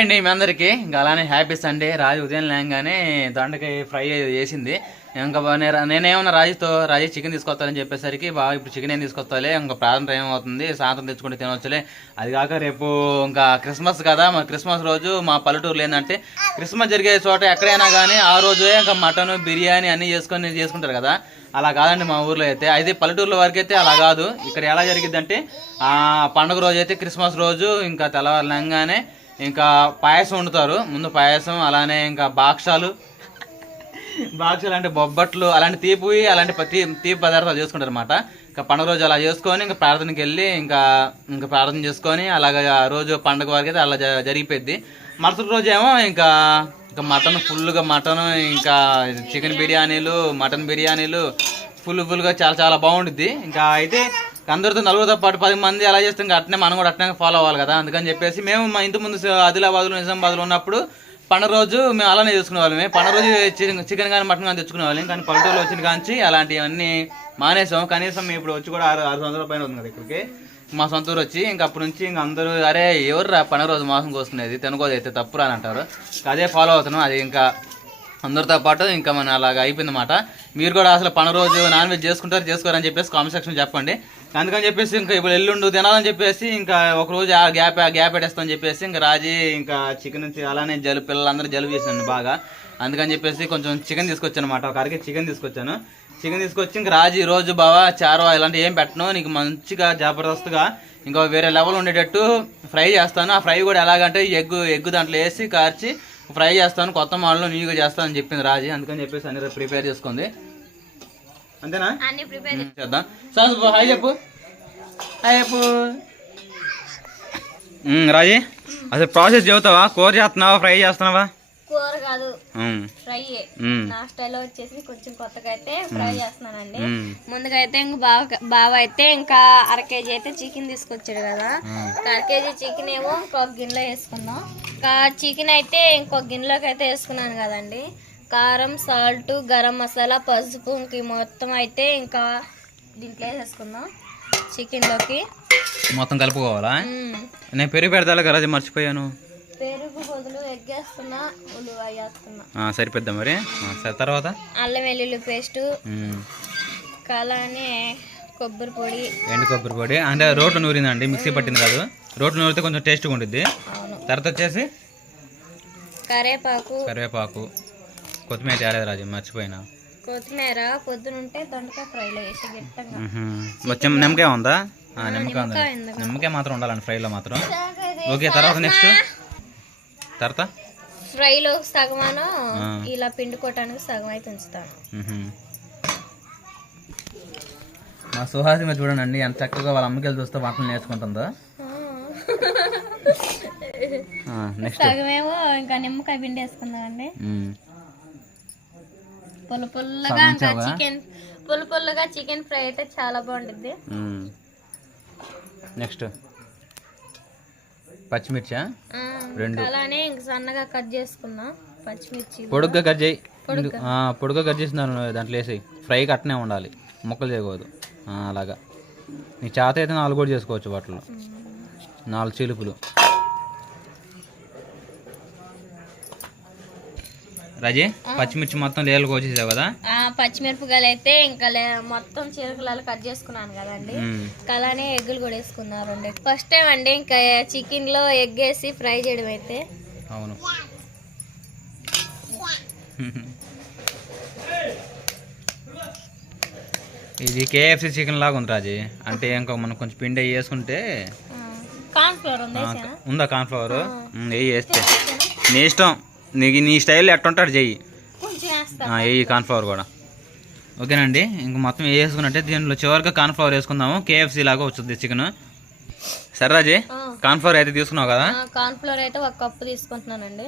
అండి మీ అందరికీ. ఇంకా అలానే హ్యాపీ సండే. రాజు ఉదయం లేగానే దొండకాయ ఫ్రై చేసింది. ఇంకా నేనేమన్నా రాజుతో రాజు చికెన్ తీసుకొస్తానని చెప్పేసరికి బాగా ఇప్పుడు చికెన్ ఏం తీసుకొస్తాలే ఇంకా ప్రారంభం ఏమవుతుంది సాయంత్రం తెచ్చుకుంటే తినవచ్చులే అది కాక రేపు ఇంకా క్రిస్మస్ కదా మా క్రిస్మస్ రోజు మా పల్లెటూరులో ఏంటంటే క్రిస్మస్ జరిగే చోట ఎక్కడైనా కానీ ఆ రోజే ఇంకా మటన్ బిర్యానీ అన్నీ చేసుకొని చేసుకుంటారు కదా. అలా కాదండి మా ఊర్లో అయితే. అయితే పల్లెటూరులో వరకు అయితే అలా కాదు. ఇక్కడ ఎలా జరిగిద్దంటే ఆ పండుగ రోజు అయితే క్రిస్మస్ రోజు ఇంకా తెల్లవారులంగానే ఇంకా పాయసం వండుతారు. ముందు పాయసం అలానే ఇంకా బాక్షాలు. బాక్షాలు అంటే బొబ్బట్లు అలాంటి తీపి అలాంటి తీ తీపి పదార్థాలు చేసుకుంటారు అనమాట ఇంకా పండుగ రోజు అలా చేసుకొని ఇంకా ప్రార్థనకి వెళ్ళి ఇంకా ఇంకా ప్రార్థన చేసుకొని అలాగ ఆ రోజు పండుగ వరకు అయితే అలా జరిగిపోయింది మరుసటి రోజు ఏమో ఇంకా ఇంకా మటన్ ఫుల్గా మటన్ ఇంకా చికెన్ బిర్యానీలు మటన్ బిర్యానీలు ఫుల్ ఫుల్గా చాలా చాలా బాగుంటుంది ఇంకా అయితే అందరితో నలుగురితో పాటు పది మంది అలా చేస్తే ఇంకా అట్నే మనం కూడా అట్నే ఫాలో అవ్వాలి కదా. అందుకని చెప్పేసి మేము మా ఇంటి ముందు ఆదిలాబాద్లో నిజామాబాద్లో ఉన్నప్పుడు పండుగ రోజు మేము అలానే చేసుకునే వాళ్ళమే. పండుగ రోజు చికెన్ చికెన్ కానీ మటన్ కానీ తెచ్చుకునే వాళ్ళం. కానీ పల్లెటూరులో వచ్చిన కాంచి అలాంటివన్నీ మానేసాం. కనీసం మేము ఇప్పుడు వచ్చి కూడా ఆరు ఆరు సంవత్సరాల పైన ఉంది కదా ఇక్కడికి. మా సొంత ఊరు వచ్చి ఇంక అప్పటి నుంచి ఇంక అందరూ అరే ఎవరు రా పండుగ రోజు మాసం కోసుకునేది? తినకోదు అయితే తప్పురా అని అంటారు. అదే ఫాలో అవుతున్నాం. అది ఇంకా అందరితో పాటు ఇంకా మన అలాగా అయిపోయింది అనమాట మీరు కూడా అసలు పండుగ రోజు నాన్ వెజ్ చేసుకుంటారు చేసుకోరని చెప్పేసి కామెంట్ సెక్షన్ చెప్పండి. అందుకని చెప్పేసి ఇంకా ఇప్పుడు ఎల్లుండు తినాలని చెప్పేసి ఇంకా ఒక రోజు ఆ గ్యాప్ ఆ గ్యాప్ పెట్టేస్తామని చెప్పేసి ఇంకా రాజీ ఇంకా చికెన్ అలానే జలు పిల్లలందరూ జలుబు చేశాను బాగా. అందుకని చెప్పేసి కొంచెం చికెన్ తీసుకొచ్చాను అనమాట ఒక చికెన్ తీసుకొచ్చాను. చికెన్ తీసుకొచ్చి ఇంకా రాజీ రోజు బావా చారో ఇలాంటివి ఏం పెట్టను. నీకు మంచిగా జబర్దస్త్గా ఇంకా వేరే లెవెల్ ఉండేటట్టు ఫ్రై చేస్తాను. ఆ ఫ్రై కూడా ఎలాగంటే ఎగ్గు ఎగ్గు దాంట్లో వేసి కార్చి ఫ్రై చేస్తాను. కొత్త మోడల్లో నీట్గా చేస్తాను అని చెప్పింది రాజీ. అందుకని చెప్పేసి అన్ని ప్రిపేర్ చేసుకుంది. అంతేనా? చేద్దాం. సార్ హాయ్ చెప్పు. హాయ్ చెప్పు. రాజీ. అసలు ప్రాసెస్ చెబుతావా? కూర చేస్తున్నావా? ఫ్రై చేస్తున్నావా? కూర కాదు. ఫ్రై నా స్టైల్లో వచ్చేసి కొంచెం కొత్తగా అయితే ఫ్రై చేస్తున్నానండి. ముందుగా అయితే ఇంక బావ బావ అయితే ఇంకా అర కేజీ అయితే చికెన్ తీసుకొచ్చాడు కదా. అర కేజీ చికెన్ ఏమో ఇంకొక గిన్నెలో వేసుకుందాం. ఇంకా చికెన్ అయితే ఇంకొక గిన్నెలోకి అయితే వేసుకున్నాను కదండి. కారం సాల్ట్ గరం మసాలా పసుపు ఇంక మొత్తం అయితే ఇంకా దీంట్లో వేసేసుకుందాం. చికెన్లోకి. మొత్తం కలుపుకోవాలా. నేను పెరుగు పెడతా కదా రాజీ మర్చిపోయాను. పెరుగు బదులు ఎగ్గేస్తున్నా ఉల్లిపాయ వేస్తున్నా. సరిపోద్దా మరి? సరే తర్వాత? అల్లం వెల్లుల్లి పేస్టు. అలానే కొబ్బరి పొడి. ఎండు కొబ్బరి పొడి. అంటే రోట్లు నూరిందండి మిక్సీ పట్టింది కాదు. రోట్లు నూరితే కొంచెం టేస్ట్గా ఉంటుంది తర్వాత వచ్చేసి? కరేపాకు కరివేపాకు. కొత్తిమీర తేలేదు రాజు? మర్చిపోయినా. కొత్తిమీర పొద్దునుంటే దొండకాయ ఫ్రైలో వేసి గిట్టంగా. నిమ్మకాయ ఉందా? నిమ్మకాయ ఉంది? నిమ్మకాయ మాత్రం ఉండాలండి ఫ్రైలో మాత్రం. ఓకే తర్వాత నెక్స్ట్ తర్వాత? ఫ్రైలో సగమాను. ఇలా పిండుకోవటానికి సగం అయితే ఉంచుతాను. మా సుహాసి మీద చూడండి ఎంత చక్కగా వాళ్ళ అమ్మకి వెళ్ళి చూస్తే వంటలు నేర్చుకుంటుందో నెక్స్ట్ సగమేమో ఇంకా నిమ్మకాయ పిండి వేసుకుందామండి పుల్ల పుల్లగా ఇంకా చికెన్ పుల్ల పుల్లగా చికెన్ ఫ్రై అయితే చాలా బాగుంటుంది. నెక్స్ట్ పచ్చిమిర్చా? రెండు. అలానే ఇంక సన్నగా కట్ చేసుకుందాం పచ్చిమిర్చి పొడుగ్గా కట్ చేయి. పొడుగ్గా. కట్ చేసినాను దాంట్లో వేసి ఫ్రై కట్టనే ఉండాలి. ముక్కలు చేయకూడదు. అలాగా. నీ చేత అయితే నాలుగు కూడా చేసుకోవచ్చు వాటిలో నాలుగు చిలుపులు రాజీ పచ్చిమిర్చి మొత్తం లేలు కోసేసావు కదా? పచ్చిమిరపకాయలు అయితే ఇంకా మొత్తం చిరకలాలు కట్ చేసుకున్నాను కదండి. అలానే ఎగ్గులు కూడా వేసుకున్నాను రెండు. ఫస్ట్ టైం అండి ఇంకా చికెన్లో ఎగ్ వేసి ఫ్రై చేయడం అయితే. అవును. ఇది కేఎఫ్సి చికెన్ లాగా ఉంది రాజీ. అంటే ఇంకా మనం కొంచెం పిండి అయ్యి వేసుకుంటే ఉంది వెయ్యి వేస్తే. నీ ఇష్టం. నీకు నీ స్టైల్ ఎట్టుంటాడు చెయ్యి వెయ్యి కార్న్ఫ్లవర్ కూడా. ఓకేనండి ఇంక మొత్తం వేసుకున్నట్టే దీంట్లో చివరిగా కార్న్ఫ్లవర్ వేసుకుందాము. కేఎఫ్సి లాగా వచ్చింది చికెన్. సరే రాజీ ఆ. కార్న్ఫ్లవర్ అయితే తీసుకున్నావు కదా? కార్న్ ఫ్లోర్ అయితే ఒక కప్పు తీసుకుంటున్నానండి.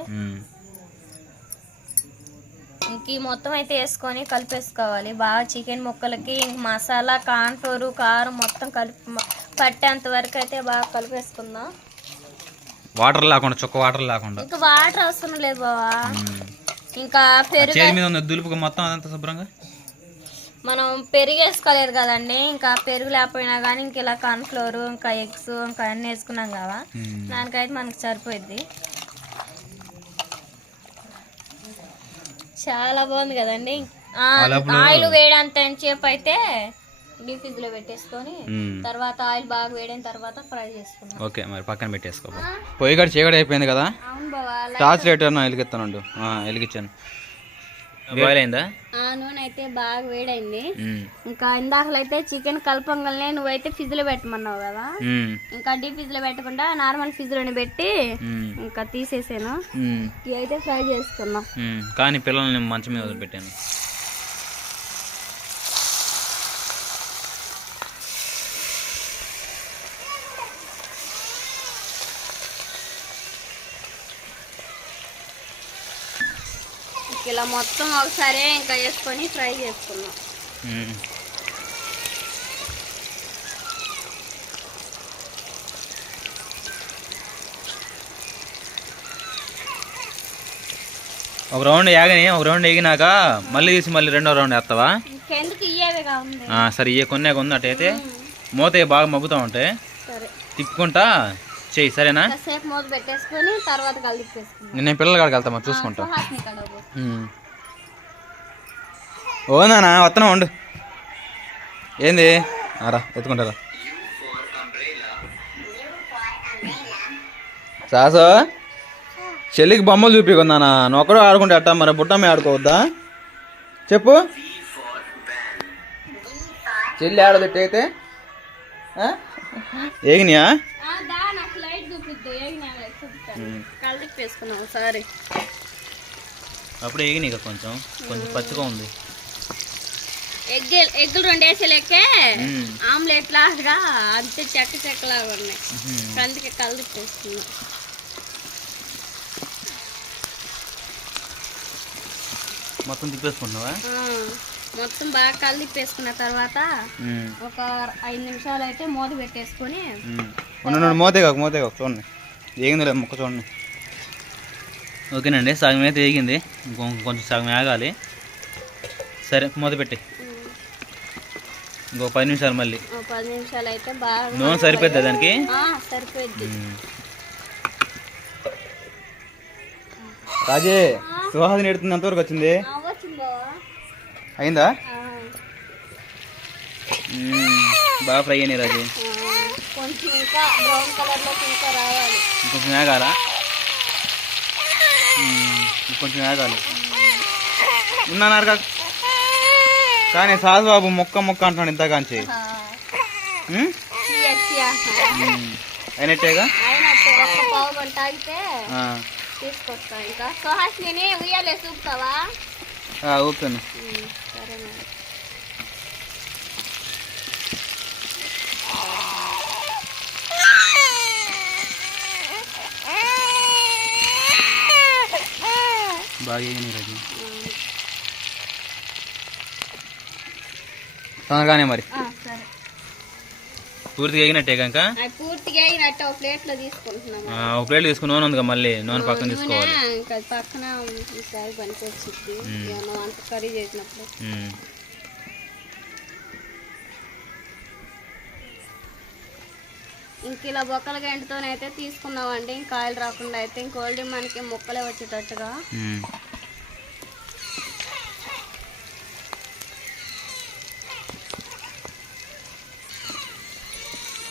ఇంక ఈ మొత్తం అయితే వేసుకొని కలిపేసుకోవాలి. బాగా చికెన్ ముక్కలకి ఇంక మసాలా కార్న్ ఫ్లోర్ కారం మొత్తం కలిపి పట్టేంత వరకు అయితే బాగా కలిపేసుకుందాం. వాటర్ లేకుండా చుక్క వాటర్ లేకుండా. ఇంకా వాటర్ అవసరం లేదు బావా. ఇంకా పెరుగు చేతి మీద ఉన్న దులుపు మొత్తం అదంతా శుభ్రంగా? మనం పెరుగు వేసుకోలేదు కదండి. ఇంకా పెరుగు లేకపోయినా కానీ ఇంక ఇలా కార్న్ఫ్లోర్ ఇంకా ఎగ్స్ ఇంకా అన్నీ వేసుకున్నాం కదా. దానికైతే మనకి సరిపోయింది చాలా బాగుంది కదండి. ఆయిల్ వేయడంత సేపు అయితే డీప్ ఫ్రిడ్జ్లో పెట్టేసుకొని. తర్వాత ఆయిల్ బాగా వేడిన తర్వాత ఫ్రై చేసుకున్నాం ఓకే మరి పక్కన పెట్టేసుకో పొయ్యి కాడ చీకటి అయిపోయింది కదా టార్చ్ లైట్ ఆ, వెలిగించాను బాయిల్ అయిందా ఆ నూనె అయితే బాగా వేడైంది. ఇంకా ఇందాకలో అయితే చికెన్ కలపంగానే నువ్వైతే ఫ్రిడ్జ్లో పెట్టమన్నావు కదా. ఇంకా డీప్ ఫ్రిడ్జ్లో పెట్టకుండా నార్మల్ ఫ్రిడ్జ్లోనే పెట్టి. ఇంకా తీసేసాను. ఇవి అయితే ఫ్రై చేసుకున్నాం. కానీ పిల్లల్ని మంచం మీద వదిలిపెట్టాను ఇలా మొత్తం ఒకసారి ఇంకా వేసుకొని ఫ్రై చేసుకున్నాం. ఒక రౌండ్ యాగని ఒక రౌండ్ వేగినాక మళ్ళీ తీసి మళ్ళీ రెండో రౌండ్ వేస్తావా? సరే ఇయ్య కొన్నాక ఉంది అటైతే మూత బాగా మగ్గుతూ ఉంటాయి తిప్పుకుంటా చెయ్యి సరేనా? మూత పెట్టేసుకొని తర్వాత నేను పిల్లల కాడికి వెళ్తామా చూసుకుంటా. ఓ నానా వత్తనా ఉండు. ఏంది? ఆరా ఎత్తుకుంటారా సాసు చెల్లికి బొమ్మలు చూపికున్నానా నువ్వు ఒక్కడో ఆడుకుంటే అట్టా మరి బుట్టమ్మ ఆడుకోవద్దా? చెప్పు. చెల్లి ఆడదట్టయితే ఏగినాయా దా నాకు లైట్ చూపిద్దు ఏం చూపిస్తాను కలిపేసుకున్నాం ఒకసారి అప్పుడు కదా కొంచెం. కొంచెం పచ్చిగా ఉంది. ఎగ్ ఎగ్గులు రెండు వేసేలేకే. ఆమ్లెట్ లాగా అంతే చెక్క చెక్కలాగా ఉన్నాయి. అందుకే కలిపేసుకున్నాం మొత్తం తిప్పేసుకుంటున్నావా? మొత్తం బాగా కలిపేసుకున్న తర్వాత. ఒక ఐదు నిమిషాలు అయితే మూత పెట్టేసుకొని మోతే కాక మోతే కాక చూడండి. ఏగింది లేదు మొక్క చూడండి. ఓకేనండి సగం అయితే ఏగింది ఇంకో కొంచెం సగం ఆగాలి. సరే మూత పెట్టి. ఇంకో పది నిమిషాలు మళ్ళీ. పది నిమిషాలు అయితే బాగా నూనె సరిపోద్దా దానికి? ఆ, సరిపోద్ది ఉమ్. రాజే సుహాసిని ఎడుతుంది ఎంతవరకు వచ్చింది? అయిందా. బాగా ఫ్రై అయినాయి రాజే. కొంచెం ఇంకా బ్రౌన్ కలర్లోకి ఇంకా రావాలి. ఇంకొంచెం ఆగాలా ఉమ్. ఇంకొంచెం ఆగాలి ఉన్నాన్నారు కాక కానీ సాసు బాబు మొక్క మొక్క అంటున్నాడు ఇంత కాంచి. అయినట్టేగా? పావు గంట. తీసుకొస్తా ఇంకా. సుహాసిని ఉయ్యాలే చూపుతావా ఊపుతాను. ఉమ్, బాగా తొందరగానే మరి. ఆ, సరే. పూర్తిగా ఎగినట్టే కనుక? పూర్తిగా అయినట్టు. ఒక ప్లేట్లో తీసుకుంటున్నాము ఒక ప్లేట్ తీసుకుని నూనె ఉందిగా మళ్ళీ. నూనె పక్కన తీసుకోవాలి. పక్కన ఈసారి పనికి వచ్చింది ఏమన్నా వంట కర్రీ చేసినప్పుడు. ఇంక ఇలా బొక్కల గంటతోనైతే తీసుకున్నామండి. ఇంకా ఆయిల్ రాకుండా అయితే ఇంకోల్డ్ మనకి ముక్కలే వచ్చేటట్టుగా.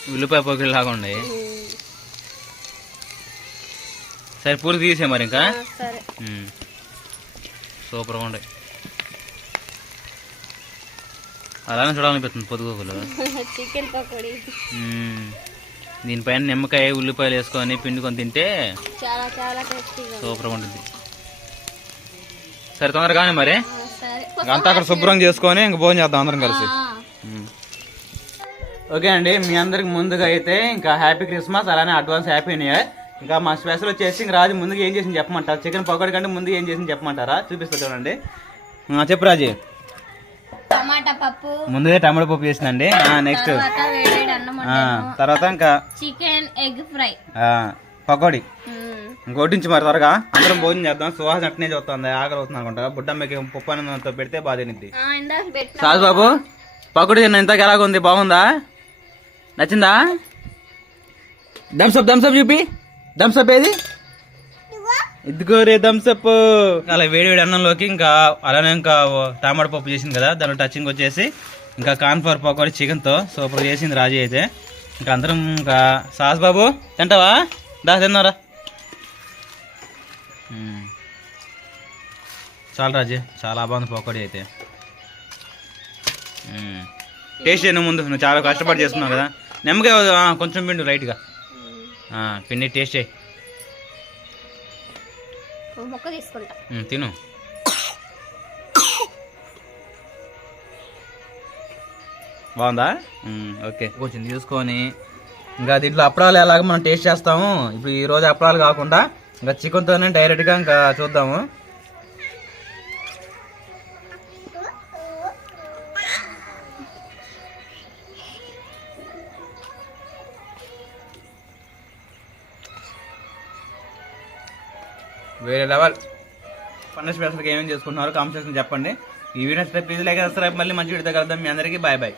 ఉల్లిపాయ పొగిడి లాగా ఉమ్, సరే పూర్తి తీసే మరి ఇంకా? సరే. ఉమ్. సూపర్గా ఉండే అలానే చూడాలనిపిస్తుంది పొద్దుగోకులు చికెన్ పకోడీ. దీనిపైన నిమ్మకాయ ఉల్లిపాయలు వేసుకొని పిండుకొని తింటే చాలా చాలా టేస్టీగా ఉంది. సూపర్గా ఉంటుంది. సరే తొందరగానే మరి. అంతా అక్కడ శుభ్రం చేసుకొని ఇంక భోజనం చేద్దాం అందరం కలిసి. ఓకే అండి మీ అందరికి ముందుగా అయితే ఇంకా హ్యాపీ క్రిస్మస్ అలానే అడ్వాన్స్ హ్యాపీ న్యూ ఇయర్. ఇంకా మా స్పెషల్ వచ్చేసి ఇంక రాజు ముందుగా ఏం చేసింది చెప్పమంటారా? చికెన్ పకోడీ కంటే ముందు ఏం చేసింది చెప్పమంటారా? చూపిస్తా చూడండి. చెప్పు రాజు. టమాటా పప్పు. ముందుగా టమాటో పప్పు చేసిందండి. నెక్స్ట్ తర్వాత ఇంకా చికెన్ ఎగ్ ఫ్రై. ఆ, పకోడీ. ఇంకోటించి మరి త్వరగా. అందరం భోజనం చేద్దాం. సుహాస్ అట్నే చూస్తుంది. ఆకలి అవుతుంది అనుకుంటా. బుడ్డమ్మకి పప్పు అన్నంతో పెడితే బాగా తినిద్ది. బాబు పకోడీ తిన్న ఇంతకు ఎలాగుంది బాగుందా? నచ్చిందా? థమ్స్అప్ థమ్స్అప్ చూపి. థమ్స్అప్ ఏది? ఇదిగో రే థమ్స్అప్ అలా వేడి వేడి అన్నంలోకి ఇంకా అలానే ఇంకా టమాటా పప్పు చేసింది కదా దాని టచింగ్ వచ్చేసి ఇంకా కాన్ఫర్ పకోడీ చికెన్తో సూపర్ చేసింది రాజీ అయితే. ఇంకా అందరం ఇంకా సాస్ బాబు తింటావా? దా తిన్నారా? మ్మ్. చాలా రాజీ చాలా బాగుంది పకోడీ అయితే. టేస్ట్ చేయను ముందు నువ్వు చాలా కష్టపడి చేస్తున్నావు కదా. నిమ్మకాయ కొంచెం పిండు లైట్గా పిండి టేస్ట్ చేయి. మొక్క తీసుకుంటా. తిను. బాగుందా? ఓకే. కొంచెం తీసుకొని ఇంకా దీంట్లో అప్పడాలు ఎలాగ మనం టేస్ట్ చేస్తాము. ఇప్పుడు ఈ రోజు అప్పడాలు కాకుండా ఇంకా చికెన్తోనే డైరెక్ట్గా ఇంకా చూద్దాము. వేరే లెవెల్. పండుగ స్పెషల్గా ఏమేమి చేసుకుంటున్నారో కామెంట్ సెక్షన్ చెప్పండి. ఈ వీడియో నచ్చితే ప్లీజ్ లైక్ సబ్స్క్రైబ్ మళ్ళీ మంచి వీడియో కలుద్దాం. మీ అందరికీ బాయ్ బాయ్